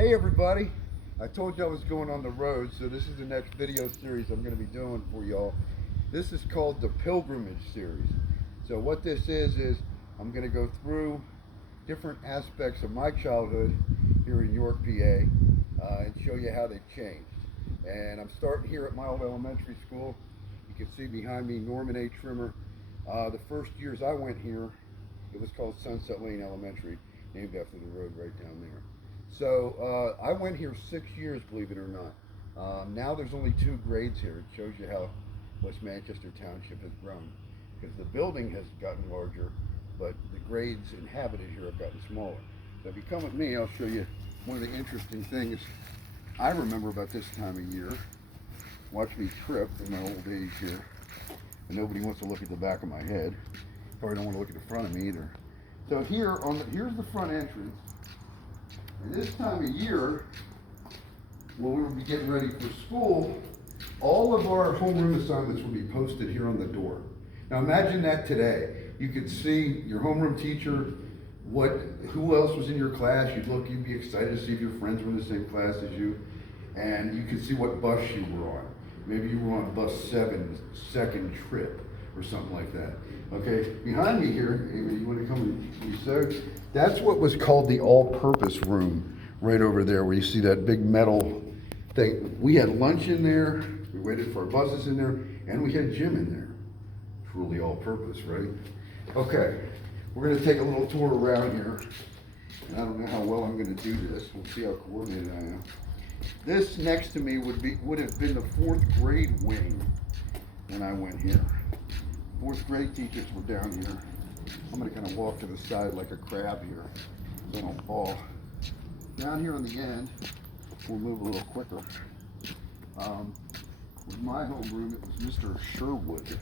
Hey everybody, I told you I was going on the road, so this is the next video series I'm going to be doing for y'all. This is called the Pilgrimage series. So what this is I'm going to go through different aspects of my childhood here in York, PA, and show you how they've changed. And I'm starting here at my old elementary school. You can see behind me Norman A. Trimmer. The first years I went here, it was called Sunset Lane Elementary, named after the road right down there. So I went here 6 years, believe it or not. Now there's only 2 grades here. It shows you how West Manchester Township has grown, because the building has gotten larger, but the grades inhabited here have gotten smaller. So if you come with me, I'll show you one of the interesting things I remember about this time of year. Watch me trip in my old age here. And nobody wants to look at the back of my head. Probably don't want to look at the front of me either. So here's the front entrance. And this time of year, when we would be getting ready for school, all of our homeroom assignments would be posted here on the door. Now imagine that today. You could see your homeroom teacher, who else was in your class. You'd be excited to see if your friends were in the same class as you, and you could see what bus you were on. Maybe you were on bus 7, second trip, or something like that. Okay, behind me here, Amy, you want to come and show? That's what was called the all-purpose room, right over there, where you see that big metal thing. We had lunch in there, we waited for our buses in there, and we had gym in there. Truly all-purpose, right? Okay, we're going to take a little tour around here, and I don't know how well I'm going to do this. We'll see how coordinated I am. This next to me would have been the 4th grade wing when I went here. 4th grade teachers were down here. I'm going to kind of walk to the side like a crab here so I don't fall. Down here on the end, we'll move a little quicker. With my homeroom, it was Mr. Sherwood.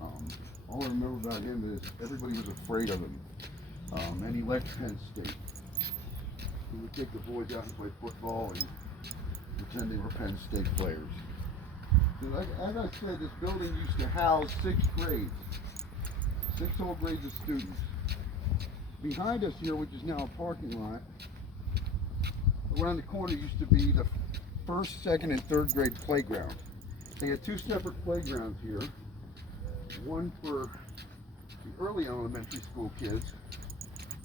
All I remember about him is everybody was afraid of him. And he left Penn State. He would take the boys out and play football and pretend they were Penn State players. So as I said, this building used to house 6 grades, 6 whole grades of students. Behind us here, which is now a parking lot, around the corner used to be the 1st, 2nd, and 3rd grade playground. They had 2 separate playgrounds here, one for the early elementary school kids,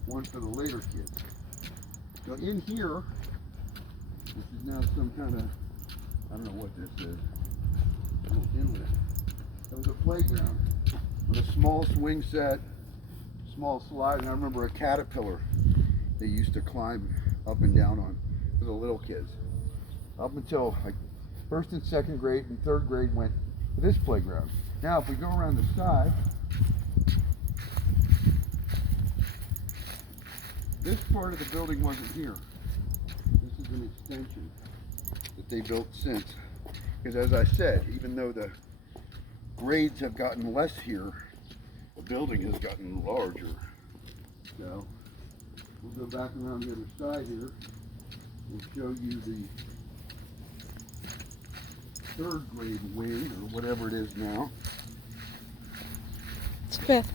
one for the later kids. So in here, this is now some kind of, I don't know what this is, a little inlet. It was a playground with a small swing set, small slide, and I remember a caterpillar they used to climb up and down on for the little kids. Up until like 1st and 2nd grade and 3rd grade went to this playground. Now if we go around the side, this part of the building wasn't here. This is an extension that they built since. Because as I said, even though the grades have gotten less here, the building has gotten larger. So we'll go back around the other side here and show you the 3rd grade wing, or whatever it is now. It's 5th.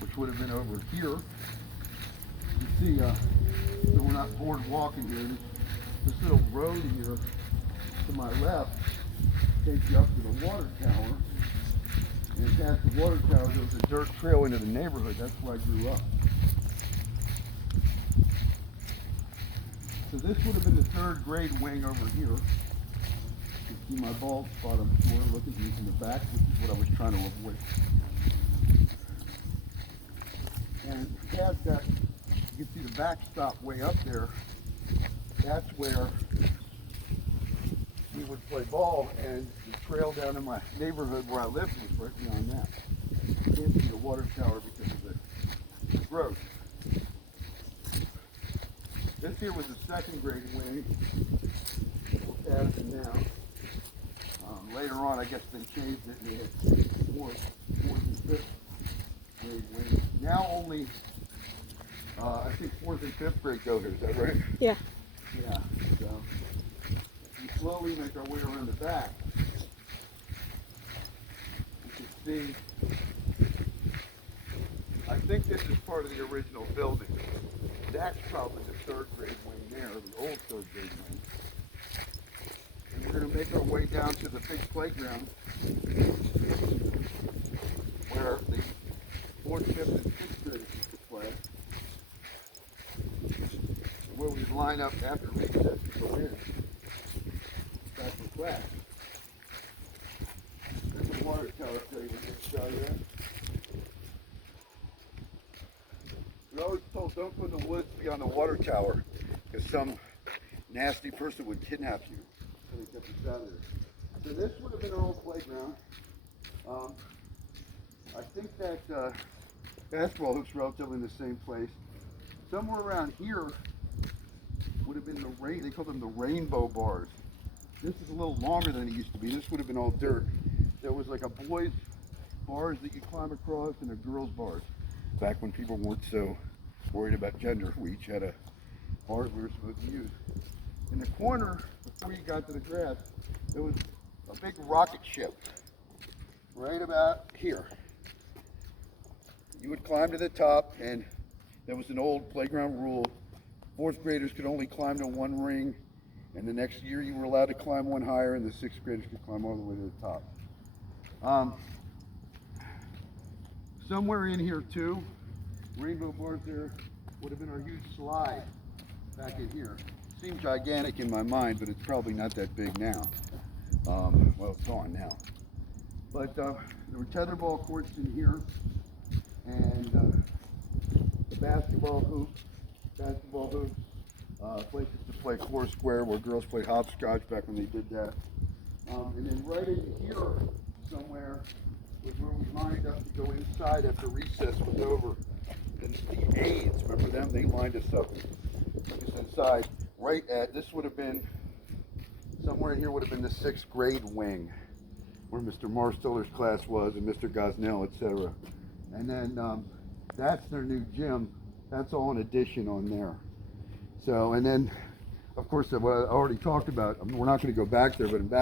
Which would have been over here. You see, so we're not bored walking here. This little road here to my left takes you up to the water tower, and past the water tower goes a dirt trail into the neighborhood. That's where I grew up. So this would have been the 3rd grade wing over here. You can see my bald spot, I'm sure. Look at me from the back, which is what I was trying to avoid. And past that, you can see the backstop way up there. That's where we would play ball, and the trail down in my neighborhood where I lived was right behind that. You can't see the water tower because of the growth. This here was the 2nd grade wing. We'll add it now. Later on, I guess they changed it and they had 4th and 5th grade wing. Now only, I think 4th and 5th grade go here, is that right? Yeah. Yeah, so we slowly make our way around the back. You can see, I think this is part of the original building. That's probably the 3rd grade wing there, the old 3rd way down to the big playground where the 4th, 5th, and 6th graders used to play. Where we line up after recess to go in. Back for class. There's a water tower up there. You want to show you that? We're always told don't go in the woods beyond the water tower because some nasty person would kidnap you. So they kept us out of there. So this would have been our old playground. I think that basketball hoops relatively in the same place. Somewhere around here would have been they called them the rainbow bars. This is a little longer than it used to be. This would have been all dirt. There was like a boys' bars that you climb across and a girls' bars. Back when people weren't so worried about gender, we each had a bars we were supposed to use. In the corner, before you got to the grass, there was a big rocket ship right about here. You would climb to the top, and there was an old playground rule. 4th graders could only climb to one ring, and the next year you were allowed to climb one higher, and the 6th graders could climb all the way to the top. Somewhere in here too, rainbow bars there would have been our huge slide back in here. Seems gigantic in my mind, but it's probably not that big now. Well, it's gone now. But there were tetherball courts in here, and the basketball hoops, places to play Foursquare where girls played hopscotch back when they did that. And then right in here somewhere was where we lined up to go inside after recess was over. And the aides, remember them? They lined us up, took us inside. Right at, this would have been, somewhere in here would have been the 6th grade wing, where Mr. Marstiller's class was, and Mr. Gosnell, etc. And then that's their new gym. That's all an addition on there. So, and then, of course, what I already talked about, we're not going to go back there, but in back